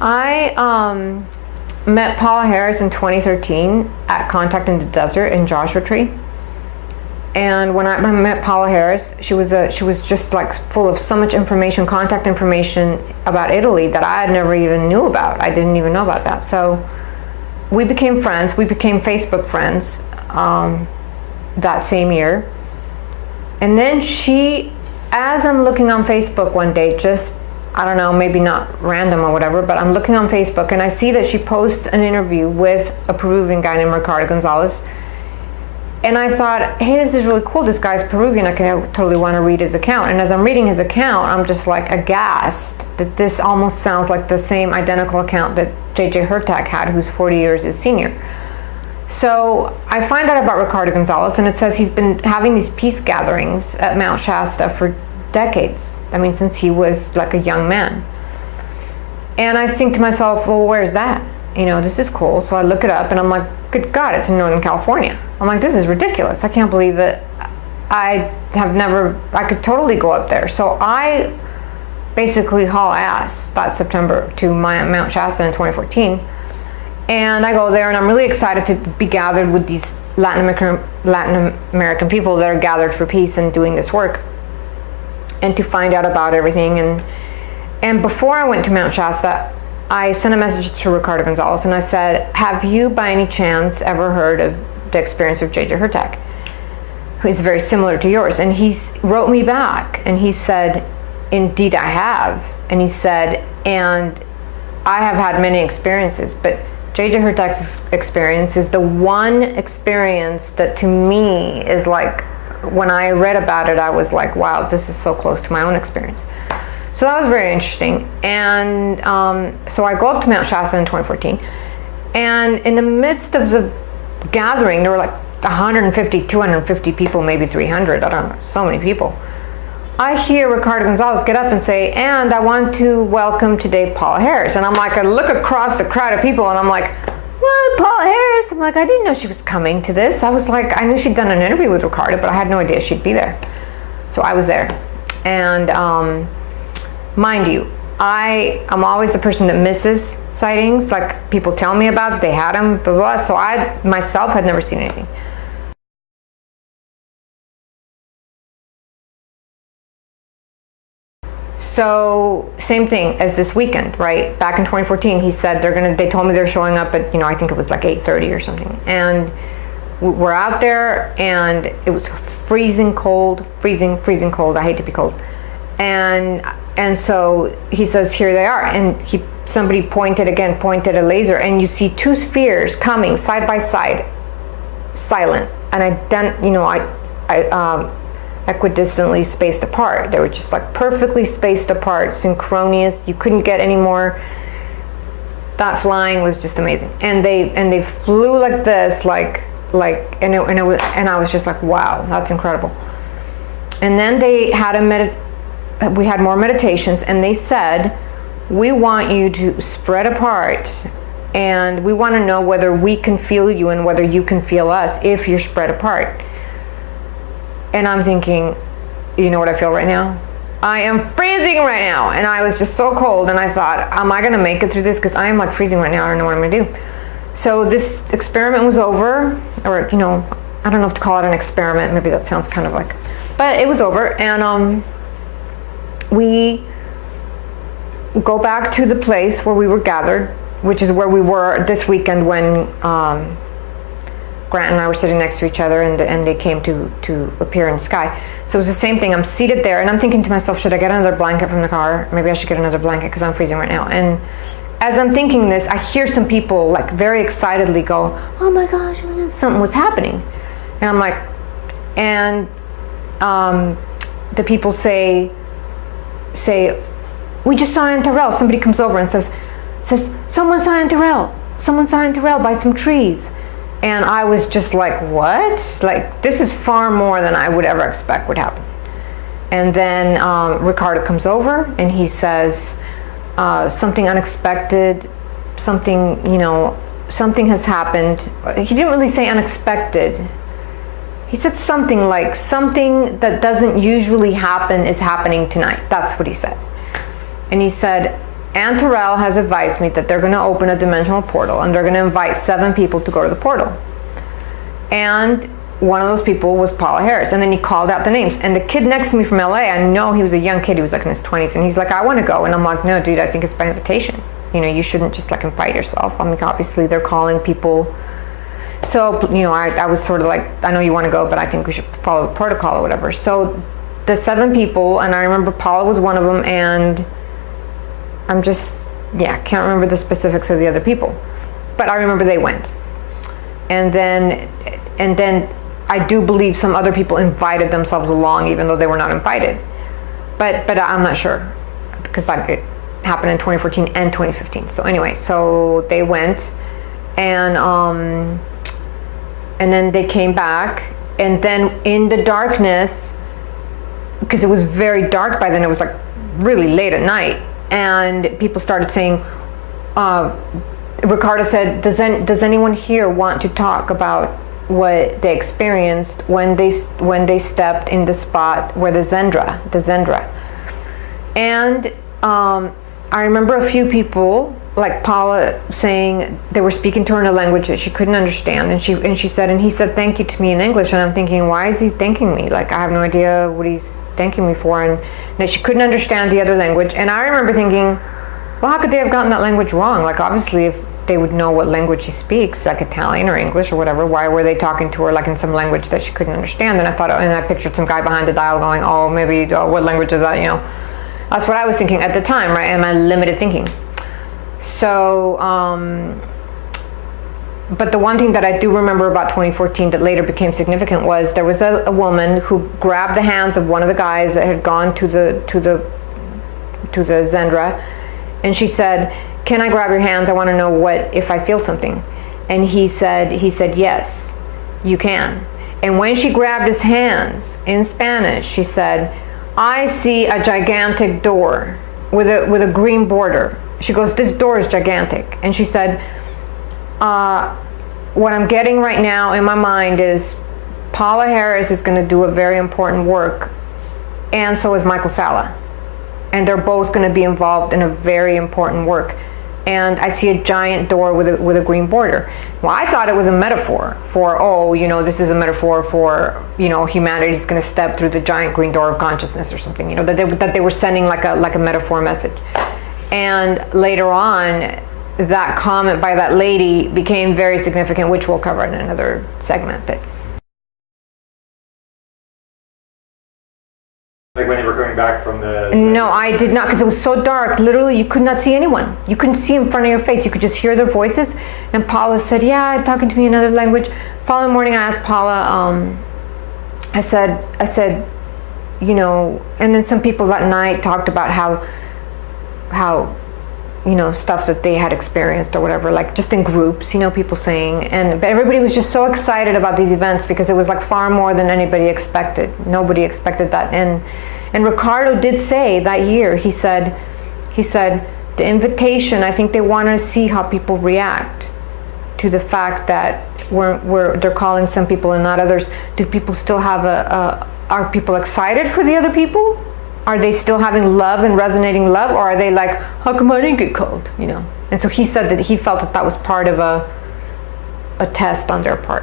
I met Paula Harris in 2013 at Contact in the Desert in Joshua Tree. And when I met Paula Harris, she was just like full of so much information, contact information about Italy that I had never even knew about. I didn't even know about that. So we became friends. We became Facebook friends that same year. And then as I'm looking on Facebook one day, just, I don't know, maybe not random or whatever, but I'm looking on Facebook and I see that she posts an interview with a Peruvian guy named Ricardo Gonzalez. And I thought, hey, this is really cool. This guy's Peruvian. I totally want to read his account. And as I'm reading his account, I'm just like aghast that this almost sounds like the same identical account that JJ Hurtak had, who's 40 years his senior. So I find out about Ricardo Gonzalez, and it says he's been having these peace gatherings at Mount Shasta for decades. I mean, since he was like a young man. And I think to myself, well, where's that? This is cool. So I look it up and I'm like, good God, it's in Northern California. I'm like, this is ridiculous. I can't believe that I could totally go up there. So I basically haul ass that September to Mount Shasta in 2014. And I go there and I'm really excited to be gathered with these Latin American people that are gathered for peace and doing this work, and to find out about everything. And before I went to Mount Shasta, I sent a message to Ricardo Gonzalez and I said, have you by any chance ever heard of the experience of JJ Hurtak, who is very similar to yours? And he wrote me back and he said, indeed I have. And he said, and I have had many experiences, but JJ Hurtak's experience is the one experience that to me is like, when I read about it, I was like, wow, this is so close to my own experience. So that was very interesting. And so I go up to Mount Shasta in 2014. And in the midst of the gathering, there were like 150, 250 people, maybe 300, I don't know, so many people. I hear Ricardo Gonzalez get up and say, and I want to welcome today Paula Harris. And I'm like, I look across the crowd of people and I'm like, what, Paula Harris? I'm like, I didn't know she was coming to this. I was like, I knew she'd done an interview with Ricardo, but I had no idea she'd be there. So I was there. And mind you, I'm always the person that misses sightings. Like people tell me about, they had them, blah, blah. So I myself had never seen anything. So same thing as this weekend, right? Back in 2014, he said they told me they're showing up at, I think it was like 8:30 or something. And we're out there and it was freezing cold, freezing cold. I hate to be cold. And so he says, here they are. And somebody pointed a laser, and you see two spheres coming side by side, silent. And I equidistantly spaced apart. They were just like perfectly spaced apart, synchronous. You couldn't get any more. That flying was just amazing. And they flew like this, and I was just like, wow, that's incredible. And then they had we had more meditations, and they said, we want you to spread apart, and we want to know whether we can feel you and whether you can feel us if you're spread apart. And I'm thinking, you know what I feel right now? I am freezing right now. And I was just so cold, and I thought, am I gonna make it through this? Because I am like freezing right now, I don't know what I'm gonna do. So this experiment was over, or I don't know if to call it an experiment, maybe that sounds kind of like, but it was over. And we go back to the place where we were gathered, which is where we were this weekend when Grant and I were sitting next to each other, and they came to appear in the sky. So it was the same thing. I'm seated there, and I'm thinking to myself, should I get another blanket from the car? Maybe I should get another blanket because I'm freezing right now. And as I'm thinking this, I hear some people like very excitedly go, oh my gosh, something was happening. And I'm like, and the people say, we just saw Aunt Terrell. Somebody comes over and says, someone saw Aunt Terrell by some trees. And I was just like, what? Like, this is far more than I would ever expect would happen. And then Ricardo comes over and he says, something unexpected, something has happened. He didn't really say unexpected. He said something like, something that doesn't usually happen is happening tonight. That's what he said. And he said, Aunt Terrell has advised me that they're going to open a dimensional portal and they're going to invite 7 people to go to the portal. And one of those people was Paula Harris. And then he called out the names. And the kid next to me from LA, I know he was a young kid. He was like in his 20s. And he's like, I want to go. And I'm like, no, dude, I think it's by invitation. You know, you shouldn't just like invite yourself. I mean, obviously they're calling people. So, you know, I was sort of like, I know you want to go, but I think we should follow the protocol or whatever. So the 7 people, and I remember Paula was one of them, and I'm just, yeah, can't remember the specifics of the other people. But I remember they went. And then I do believe some other people invited themselves along, even though they were not invited. But I'm not sure, because it happened in 2014 and 2015. So anyway, so they went, and then they came back, and then in the darkness, because it was very dark by then, it was like really late at night, and people started saying, Ricardo said, does anyone here want to talk about what they experienced when they stepped in the spot where the Zendra. And I remember a few people, like Paula, saying they were speaking to her in a language that she couldn't understand, and she said, and he said thank you to me in English, and I'm thinking, why is he thanking me? Like, I have no idea what he's thanking me for. And that she couldn't understand the other language. And I remember thinking, well, how could they have gotten that language wrong? Like, obviously, if they would know what language he speaks, like Italian or English or whatever, why were they talking to her like in some language that she couldn't understand? And I thought, and I pictured some guy behind the dial going, oh, maybe, what language is that, you know? That's what I was thinking at the time, right? And my limited thinking. So, but the one thing that I do remember about 2014 that later became significant was there was a woman who grabbed the hands of one of the guys that had gone to the Zendra, and she said, can I grab your hands? I want to know what if I feel something. And he said yes, you can. And when she grabbed his hands in Spanish, she said, I see a gigantic door with a green border. She goes, this door is gigantic. And she said, what I'm getting right now in my mind is Paula Harris is going to do a very important work, and so is Michael Salla. And they're both going to be involved in a very important work. And I see a giant door with a green border. Well, I thought it was a metaphor for, oh, you know, this is a metaphor for, you know, humanity's going to step through the giant green door of consciousness or something, you know, that they were sending like a metaphor message. And later on, that comment by that lady became very significant, which we'll cover in another segment. But like when you were coming back from the... No, I did not, because it was so dark. Literally, you could not see anyone. You couldn't see in front of your face. You could just hear their voices. And Paula said, yeah, talking to me in another language. Following morning, I asked Paula, I said, you know, and then some people that night talked about how, you know, stuff that they had experienced or whatever, like just in groups, you know, people saying, but everybody was just so excited about these events because it was like far more than anybody expected. Nobody expected that. And Ricardo did say that year, he said, the invitation, I think they want to see how people react to the fact that they're calling some people and not others. Do people still have are people excited for the other people? Are they still having love and resonating love, or are they like, how come I didn't get called, you know? And so he said that he felt that was part of a test on their part.